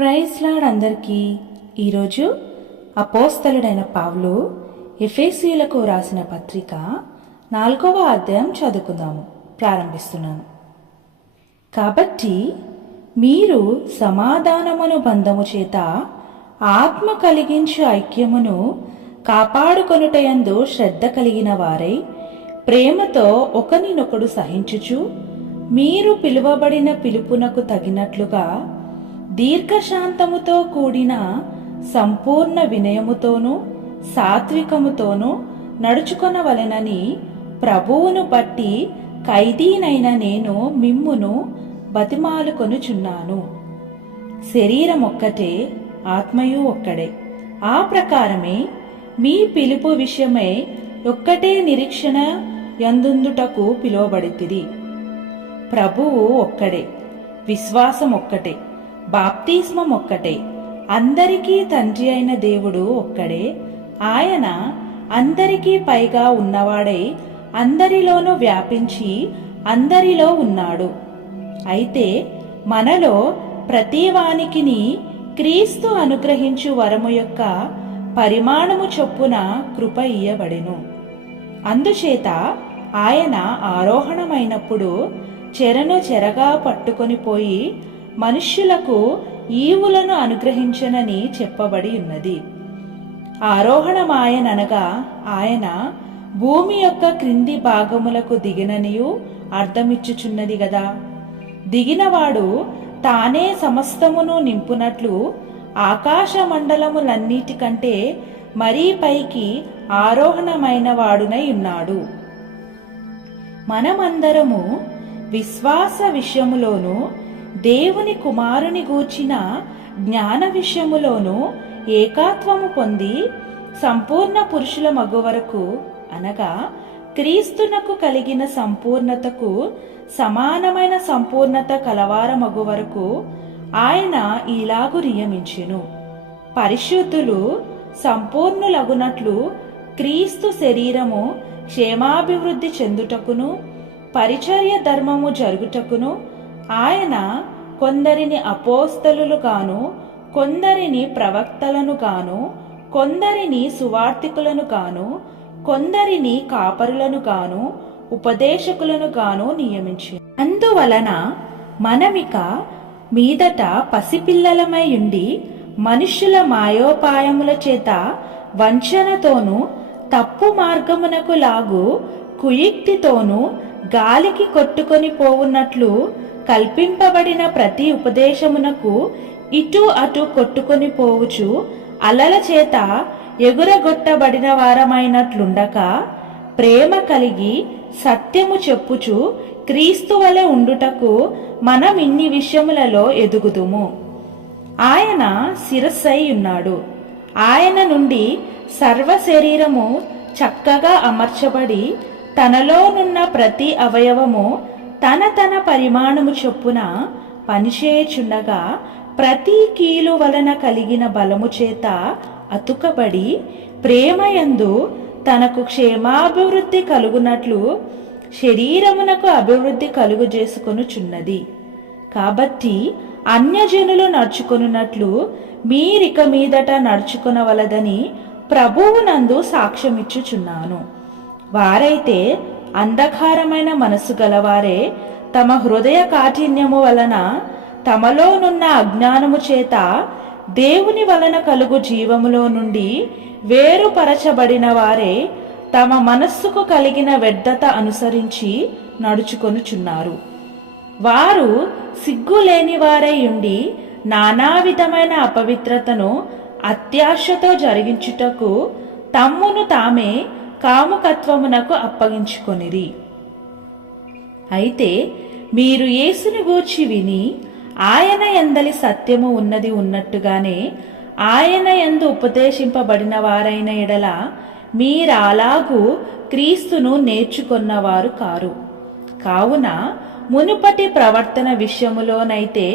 Praise lord అందరికీ. ఈరోజు అపోస్తలుడైన పౌలు ఎఫెసీయులకు రాసిన పత్రిక 4వ అధ్యాయం చదువుకుందాము. ప్రారంభిస్తున్నాను. కాబట్టి మీరు సమాధానమును బంధము చేత ఆత్మ కలిగించు ఐక్యమును కాపాడుకొనుటయందు శ్రద్ధ కలిగిన వారై ప్రేమతో ఒకనినొకడు సహించుచు మీరు పిలువబడిన పిలుపునకు తగినట్లుగా దీర్ఘశాంతముతో కూడిన సంపూర్ణ వినయముతోనూ సాత్వికముతోనూ నడుచుకొనవలెనని ప్రభువును బట్టి ఖైదీనైన నేను మిమ్మును బతిమాలుకొనుచున్నాను. శరీరం ఒక్కటే, ఆత్మయు ఒక్కడే. ఆ ప్రకారమే మీ పిలుపు విషయమై ఒక్కటే నిరీక్షణ యందుందుటకు పిలువబడితిరి. ప్రభువు ఒక్కడే, విశ్వాసం ఒక్కటే, బాప్తిస్మం ఒక్కటే, అందరికీ తండ్రి అయిన దేవుడు ఒక్కడే. ఆయన అందరికీ పైగా ఉన్నవాడై అందరిలోనూ వ్యాపించి అందరిలో ఉన్నాడు. అయితే మనలో ప్రతివానికిని క్రీస్తు అనుగ్రహించు వరము యొక్క పరిమాణము చొప్పున కృప ఇయ్యబడెను. అందుచేత ఆయన ఆరోహణమైనప్పుడు చెరను చెరగా పట్టుకొని పోయి మనుష్యులకు ఈవులను అనుగ్రహించనని చెప్పబడి ఉన్నది. ఆరోహణమాయననగా ఆయన భూమి యొక్క క్రింది భాగములకు దిగిననియు అర్థమిచ్చుచున్నది గదా. దిగినవాడు తానే సమస్తమును నింపునట్లు ఆకాశ మండలములన్నిటికంటే మరీ పైకి ఆరోహణమైన వాడునై ఉన్నాడు. మనమందరము విశ్వాస విషయములోను దేవుని కుమారుని గూర్చిన జ్ఞాన విషయములోను ఏకాత్వము పొంది సంపూర్ణ పురుషుల మగు వరకు, అనగా క్రీస్తునకు కలిగిన సంపూర్ణతకు సమానమైన సంపూర్ణత కలవార మగు వరకు ఆయన ఇలాగు నియమించెను. పరిశుద్ధులు సంపూర్ణులగునట్లు క్రీస్తు శరీరము క్షేమాభివృద్ధి చెందుటకును పరిచర్య ధర్మము జరుగుటకును ఆయన కొందరిని అపోస్తలులు గాను, కొందరిని ప్రవక్తలను గాను, కొందరిని సువార్తికులను గాను, కొందరిని కాపరులను గాను, ఉపదేశకులను గాను నియమించి, అందువలన మనమిక మీదట పసిపిల్లలమై ఉండి మనుష్యుల మాయోపాయముల చేత వంచనతోనూ తప్పు మార్గమునకు లాగు కుయుక్తితోనూ గాలికి కొట్టుకొని పోవున్నట్లు కల్పింపబడిన ప్రతి ఉపదేశమునకు ఇటు అటు కొట్టుకొని పోవుచు అలల చేత ఎగురగొట్టబడిన వారమైనట్లుండక ప్రేమ కలిగి సత్యము చెప్పుచు క్రీస్తు వలె ఉండుటకు మనం ఇన్ని విషయములలో ఎదుగుదుము. ఆయన శిరస్సై ఉన్నాడు. ఆయన నుండి సర్వ శరీరము చక్కగా అమర్చబడి తనలోనున్న ప్రతి అవయవము తన తన పరిమాణము చొప్పున పనిచేయుచుండగా ప్రతి కీలు వలన కలిగిన బలము చేత అతుకబడి ప్రేమయందు తనకు క్షేమాభివృద్ధి కలుగునట్లు శరీరమునకు అభివృద్ధి కలుగు చేసుకొనుచున్నది. కాబట్టి అన్యజనులు నడుచుకొనున్నట్లు మీరిక మీదట నడుచుకొనవలదని ప్రభువునందు సాక్ష్యమిచ్చుచున్నాను. వారైతే అంధకారమైన మనసు గలవారే తమ హృదయ కాఠిన్యము వలన తమలోనున్న అజ్ఞానము చేత దేవుని వలన కలుగు జీవములో నుండి వేరుపరచబడిన వారే తమ మనస్సుకు కలిగిన వ్యర్థత అనుసరించి నడుచుకొనుచున్నారు. వారు సిగ్గులేని వారై ఉండి నానా విధమైన అపవిత్రతను అత్యాశతో జరిగించుటకు తమ్మును తామే కాముకత్వమునకు అప్పగించుకొనిరి. అయితే మీరు యేసుని గూర్చి విని ఆయన యందలి సత్యము ఉన్నది ఉన్నట్టుగానే ఆయన యందు ఉపదేశింపబడిన వారైన ఎడల మీరాలాగు క్రీస్తును నేర్చుకొన్నవారు కారు. కావున మునుపటి ప్రవర్తన విషయములోనైతే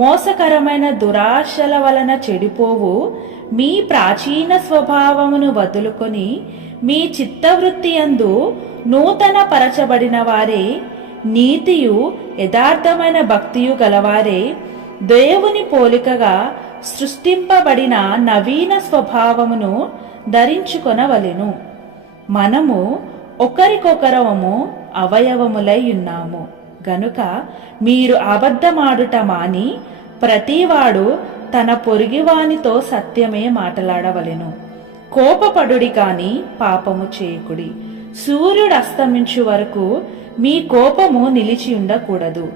మోసకరమైన దురాశల వలన చెడిపోవు మీ ప్రాచీన స్వభావమును వదులుకొని మీ చిత్తవృత్తి యందు నూతన పరచబడిన వారే నీతియు యథార్థమైన భక్తియు గలవారే దేవుని పోలికగా సృష్టింపబడిన నవీన స్వభావమును ధరించుకొనవలెను. మనము ఒకరికొకరము అవయవములై ఉన్నాము గనుక మీరు అబద్ధమాడుట మాని ప్రతివాడు తన పొరుగువానితో సత్యమే మాటలాడవలెను. కోపపడుడి కాని పాపము చేయకుడి. సూర్యుడు అస్తమించు వరకు మీ కోపము నిలిచి ఉండకూడదు.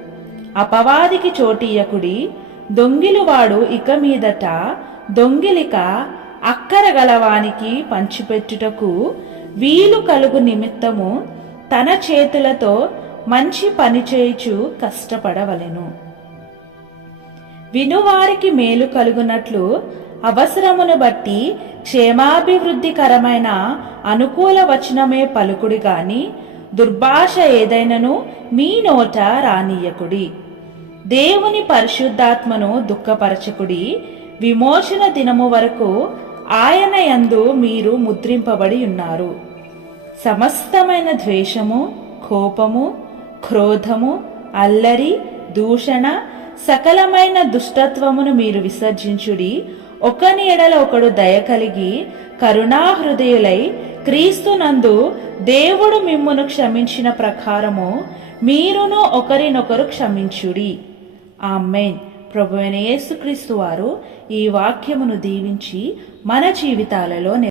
అపవాదికి చోటియ్యకుడి. దొంగిలువాడు ఇక మీదట దొంగిలిక అక్కరగలవానికి పంచిపెట్టుటకు వీలు కలుగు నిమిత్తము తన చేతులతో మంచి పని చేయుచు కష్టపడవలెను. వినువారికి మేలు కలుగునట్లు అవసరమును బట్టి క్షేమాభివృద్ధికరమైన అనుకూల వచనమే పలుకుడి గాని దుర్భాష ఏదైనను మీ నోట రానియ్యకుడి. దేవుని పరిశుద్ధాత్మను దుఃఖపరచకుడి. విమోచన దినము వరకు ఆయన యందు మీరు ముద్రింపబడి ఉన్నారు. సమస్తమైన ద్వేషము, కోపము, క్రోధము, అల్లరి, దూషణ, సకలమైన దుష్టత్వమును మీరు విసర్జించుడి. ఒకని ఎడల ఒకడు దయ కలిగి కరుణాహృదయులై క్రీస్తునందు దేవుడు మిమ్మును క్షమించిన ప్రకారము మీరును ఒకరినొకరు క్షమించుడి. ఆమేన్. ప్రభువైన యేసుక్రీస్తు వారు ఈ వాక్యమును దీవించి మన జీవితాలలో